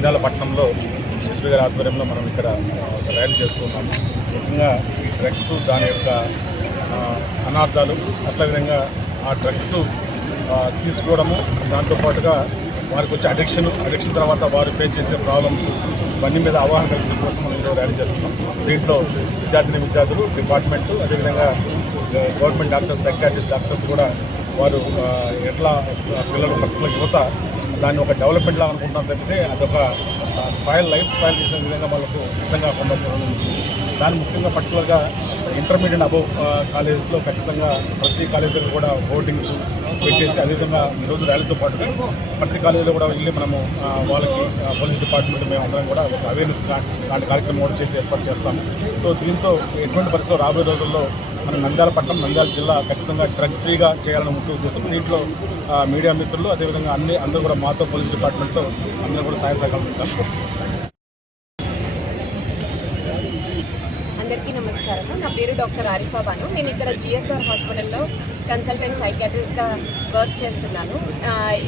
నంద్యాల పట్టణంలో ఎస్పీ గారి ఆధ్వర్యంలో మనం ఇక్కడ ర్యాలీ చేస్తున్నాము. ముఖ్యంగా ఈ డ్రగ్స్ దాని యొక్క అనార్థాలు, అట్లా విధంగా ఆ డ్రగ్స్ తీసుకోవడము, దాంతోపాటుగా వారికి వచ్చే అడిక్షన్ తర్వాత వారు ఫేస్ చేసే ప్రాబ్లమ్స్ ఇవన్నీ మీద అవగాహన కల్పించడం కోసం మనం ఈరోజు ర్యాలీ చేస్తున్నాం. దీంట్లో విద్యార్థులు, డిపార్ట్మెంటు, అదేవిధంగా గవర్నమెంట్ డాక్టర్స్, సైకాట్రిస్ట్ డాక్టర్స్ కూడా వారు ఎట్లా పిల్లలు పర్టికులర్ యువత దాన్ని ఒక డెవలప్మెంట్ లాగా అనుకుంటున్నాం తప్పితే అదొక లైఫ్ స్పాయిల్ చేసిన విధంగా వాళ్ళకు నిజంగా పొందడం. దాన్ని ముఖ్యంగా పర్టికులర్గా ఇంటర్మీడియట్ అబవ్ కాలేజెస్లో ఖచ్చితంగా ప్రతి కాలేజీలో కూడా హోర్డింగ్స్ పెట్టేసి, అదేవిధంగా ఈరోజు ర్యాలీతో పాటుగా ప్రతి కాలేజీలో కూడా వెళ్ళి మనము వాళ్ళకి పోలీస్ డిపార్ట్మెంట్ మేము అందరం కూడా ఒక అవేర్నెస్ కార్యక్రమం కూడా చేసి ఏర్పాటు చేస్తాము. సో దీంతో ఎటువంటి పరిస్థితుల్లో రాబోయే రోజుల్లో మన నంద్యాల పట్టణం, నంద్యాల జిల్లా ఖచ్చితంగా డ్రగ్ ఫ్రీగా చేయాలని ముఖ్య ఉద్దేశం. దీంట్లో మీడియా మిత్రులు, అదేవిధంగా అందరూ కూడా మాతో పోలీస్ డిపార్ట్మెంట్తో అందరూ కూడా సహాయ సహకారాలు. అందరికీ నమస్కారము. నా పేరు డాక్టర్ ఆరిఫా బాను. నేను ఇక్కడ జిఎస్ఆర్ హాస్పిటల్లో కన్సల్టెంట్ సైకాట్రిస్ట్గా వర్క్ చేస్తున్నాను.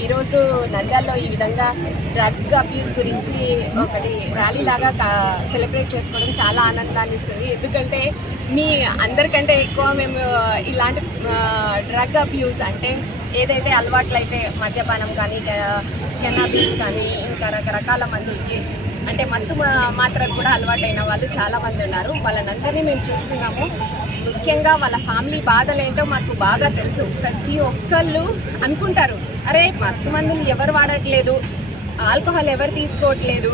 ఈరోజు నంద్యాలలో ఈ విధంగా డ్రగ్ అబ్యూస్ గురించి ఒకటి ర్యాలీ లాగా సెలబ్రేట్ చేసుకోవడం చాలా ఆనందాన్ని ఇస్తుంది. ఎందుకంటే మీ అందరికంటే ఎక్కువ మేము ఇలాంటి డ్రగ్ అబ్యూస్ అంటే ఏదైతే అలవాట్లయితే మద్యపానం కానీ, కెనాబిస్ కానీ, ఇంకా రకరకాల మందులకి అంటే మత్తు మాత్రం కూడా అలవాటైన వాళ్ళు చాలామంది ఉన్నారు. వాళ్ళనందరినీ మేము చూస్తున్నాము. ముఖ్యంగా వాళ్ళ ఫ్యామిలీ బాధలేంటో మాకు బాగా తెలుసు. ప్రతి ఒక్కళ్ళు అనుకుంటారు, అరే మత్తు మందులు ఎవరు వాడట్లేదు, ఆల్కహాల్ ఎవరు తీసుకోవట్లేదు,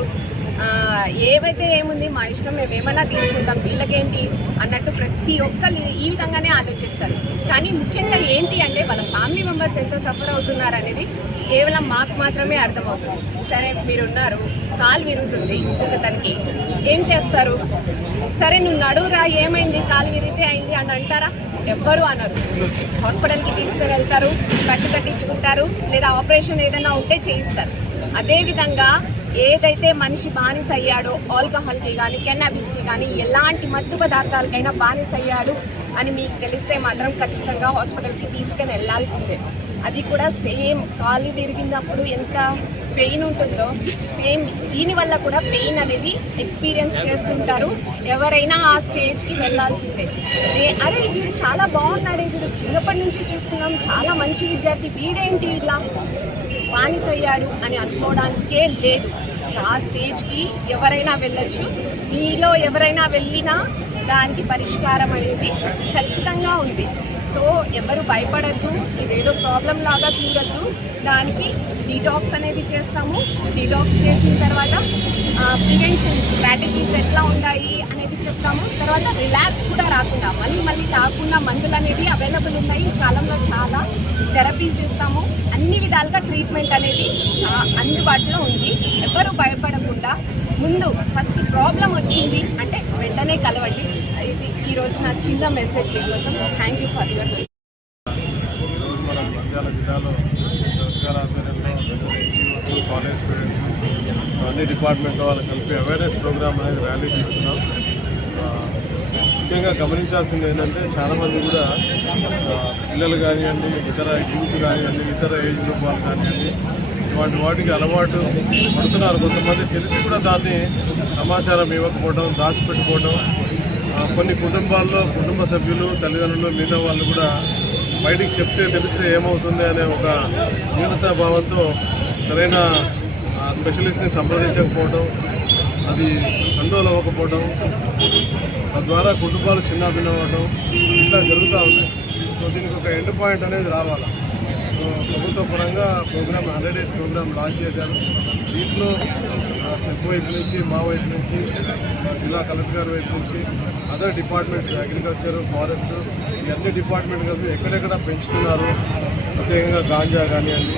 ఏవైతే ఏముంది మా ఇష్టం, మేము ఏమైనా తీసుకుంటాం, వీళ్ళకేంటి అన్నట్టు ప్రతి ఒక్కళ్ళు ఈ విధంగానే ఆలోచిస్తారు. కానీ ముఖ్యంగా ఏంటి అంటే వాళ్ళ ఫ్యామిలీ మెంబర్స్ ఎంత సఫర్ అవుతున్నారు అనేది కేవలం మాకు మాత్రమే అర్థమవుతుంది. సరే మీరున్నారు, కాలు విరుగుతుంది ఒకతనికి, ఏం చేస్తారు? సరే నువ్వు నడువురా, ఏమైంది, కాలు విరిగితే అయింది అని అంటారా? ఎవ్వరు అనరు. హాస్పిటల్కి తీసుకుని వెళ్తారు, కట్టించుకుంటారు, లేదా ఆపరేషన్ ఏదైనా ఉంటే చేయిస్తారు. అదేవిధంగా ఏదైతే మనిషి బానిస అయ్యాడో, ఆల్కహాల్కి కానీ, కెన్నాబిస్కి కానీ, ఎలాంటి మత్తు పదార్థాలకైనా బానిస అయ్యాడు అని మీకు తెలిస్తే మాత్రం ఖచ్చితంగా హాస్పిటల్కి తీసుకుని వెళ్ళాల్సిందే. అది కూడా సేమ్ కాలు విరిగినప్పుడు ఎంత పెయిన్ ఉంటుందో సేమ్ దీనివల్ల కూడా పెయిన్ అనేది ఎక్స్పీరియన్స్ చేస్తుంటారు. ఎవరైనా ఆ స్టేజ్కి వెళ్ళాల్సిందే. అరే వీడు చాలా బాగున్నాడే, వీడు చిన్నప్పటి నుంచి చూస్తున్నాం, చాలా మంచి విద్యార్థి, వీడేంటి ఇలా బానిసయ్యాడు అని అనుకోవడానికే లేదు. ఆ స్టేజ్కి ఎవరైనా వెళ్ళొచ్చు. మీలో ఎవరైనా వెళ్ళినా దానికి పరిష్కారం అనేది ఖచ్చితంగా ఉంది. సో ఎవరు భయపడద్దు, ఇదేదో ప్రాబ్లం లాగా చూడద్దు. దానికి డీటాక్స్ అనేది చేస్తాము. డీటాక్స్ చేసిన తర్వాత ప్రివెన్షన్ స్ట్రాటజీస్ ఎట్లా ఉన్నాయి అనేది చెప్తాము. తర్వాత రిలాక్స్ కూడా రాకుండా మళ్ళీ కాకుండా మందులు అనేవి అవైలబుల్ ఉన్నాయి. ఈ కాలంలో చాలా థెరపీస్ ఇస్తాము. అన్ని విధాలుగా ట్రీట్మెంట్ అనేది అందుబాటులో ఉంది. ఎవరు భయపడకుండా ముందు ఫస్ట్ ప్రాబ్లం వచ్చింది అంటే వెంటనే కలవండి. ఇది ఈరోజు నా చిన్న మెసేజ్ మీకోసం. Thank you for your. మన నంద్యాల జిల్లాలో కాలేజ్ స్టూడెంట్స్, అన్ని డిపార్ట్మెంట్ వాళ్ళు కలిపి అవేర్నెస్ ప్రోగ్రామ్ అనేది ర్యాలీ తీస్తున్నాం. ముఖ్యంగా గమనించాల్సింది ఏంటంటే చాలామంది కూడా పిల్లలు కానివ్వండి, ఇతర యూత్ కానివ్వండి, ఇతర ఏజ్ గ్రూప్ వాళ్ళు కానివ్వండి, ఇటువంటి వాటికి అలవాటు పడుతున్నారు. కొంతమంది తెలిసి కూడా దాన్ని సమాచారం ఇవ్వకపోవడం, దాచిపెట్టుకోవడం, కొన్ని కుటుంబాల్లో కుటుంబ సభ్యులు, తల్లిదండ్రులు, మిగతా వాళ్ళు కూడా బయటికి చెప్తే తెలిస్తే ఏమవుతుంది అనే ఒక న్యూనతా భావంతో సరైన స్పెషలిస్ట్ని సంప్రదించకపోవడం, అది కంట్రోల్ అవ్వకపోవడం, తద్వారా కుటుంబాలు చిన్నాభిన్నమవడం ఇట్లా జరుగుతూ ఉన్నాయి. సో దీనికి ఒక ఎండ్ పాయింట్ అనేది రావాలి. ప్రభుత్వ పరంగా ప్రోగ్రామ్ 100 days ప్రోగ్రామ్ లాంచ్ చేశారు. దీంట్లో సెఫ్ వైపు నుంచి, మా వైపు నుంచి, జిల్లా కలెక్టర్ గారి వైపు నుంచి, అదర్ డిపార్ట్మెంట్స్, అగ్రికల్చర్, ఫారెస్ట్, ఈ అన్ని డిపార్ట్మెంట్ కలిపి ఎక్కడెక్కడ పెంచుతున్నారు, ప్రత్యేకంగా గాంజా కానివ్వండి,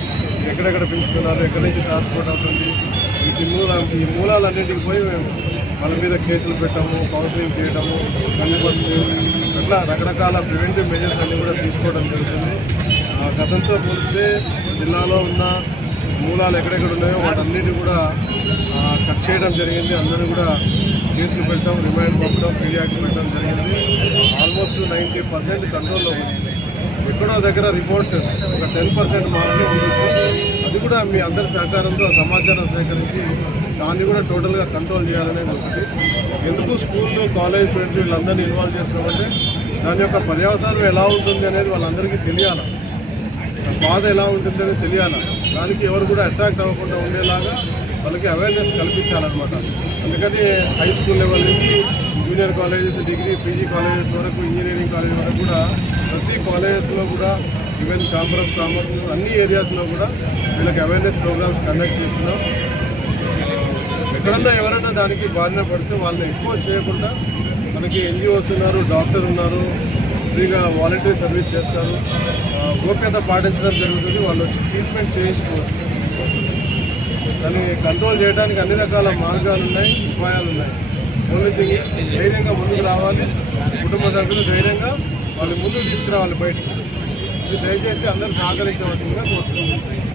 ఎక్కడెక్కడ పెంచుతున్నారు, ఎక్కడి నుంచి ట్రాన్స్పోర్ట్ అవుతుంది, ఈ మూలాలన్నింటికి పోయి మేము వాళ్ళ మీద కేసులు పెట్టాము, కౌన్సిలింగ్ చేయడము, బందోబస్తు, అట్లా రకరకాల ప్రివెంటివ్ మెజర్స్ అన్నీ కూడా తీసుకోవడం జరుగుతుంది. గతంతో పోలిస్తే జిల్లాలో ఉన్న మూలాలు ఎక్కడెక్కడ ఉన్నాయో వాటన్నిటిని కూడా కట్ చేయడం జరిగింది. అందరూ కూడా కేసులు పెట్టడం, రిమాండ్ పంపడం, ఫిర్యాదు పెట్టడం జరిగింది. ఆల్మోస్ట్ 90% కంట్రోల్లో వచ్చింది. ఎక్కడో దగ్గర రిపోర్ట్ ఒక 10% మాత్రమే ఉండొచ్చు. అది కూడా మీ అందరి సహకారంతో సమాచారం సేకరించి దాన్ని కూడా టోటల్గా కంట్రోల్ చేయాలనేది ఒకటి. ఎందుకు స్కూళ్ళు కాలేజ్ ఫ్రెండ్స్ వీళ్ళందరినీ ఇన్వాల్వ్ చేస్తున్నామంటే దాని యొక్క పర్యవసానం ఎలా ఉంటుంది అనేది వాళ్ళందరికీ తెలియాలి, బాధ ఎలా ఉంటుంది అనేది తెలియాలి. దానికి ఎవరు కూడా అట్రాక్ట్ అవ్వకుండా ఉండేలాగా వాళ్ళకి అవేర్నెస్ కల్పించాలన్నమాట. అందుకని హై స్కూల్ లెవెల్ నుంచి junior colleges, degree, PG colleges వరకు, ఇంజనీరింగ్ కాలేజ్ వరకు కూడా ప్రతి కాలేజెస్లో కూడా ఈవెన్ ఛాంబర్ ఆఫ్ కామర్స్ అన్ని ఏరియాస్లో కూడా వీళ్ళకి అవేర్నెస్ ప్రోగ్రామ్స్ కండక్ట్ చేస్తున్నాం. ఎక్కడన్నా ఎవరైనా దానికి బారిన పడితే వాళ్ళని ఎక్కువ చేయకుండా మనకి ఎన్జిఓస్ ఉన్నారు, డాక్టర్ ఉన్నారు, ఫ్రీగా వాలంటీర్ సర్వీస్ చేస్తారు, గోప్యత పాటించడం జరుగుతుంది. వాళ్ళు వచ్చి ట్రీట్మెంట్ చేయించుకోవచ్చు. దాన్ని కంట్రోల్ చేయడానికి అన్ని రకాల మార్గాలు ఉన్నాయి, ఉపాయాలు ఉన్నాయి. ఓన్లీ థింగ్ ధైర్యంగా ముందుకు రావాలి, కుటుంబ సభ్యులు ధైర్యంగా వాళ్ళు ముందుకు తీసుకురావాలి బయటికి. ఇది దయచేసి అందరూ సహకరించవలసిందిగా కోరుతున్నాను.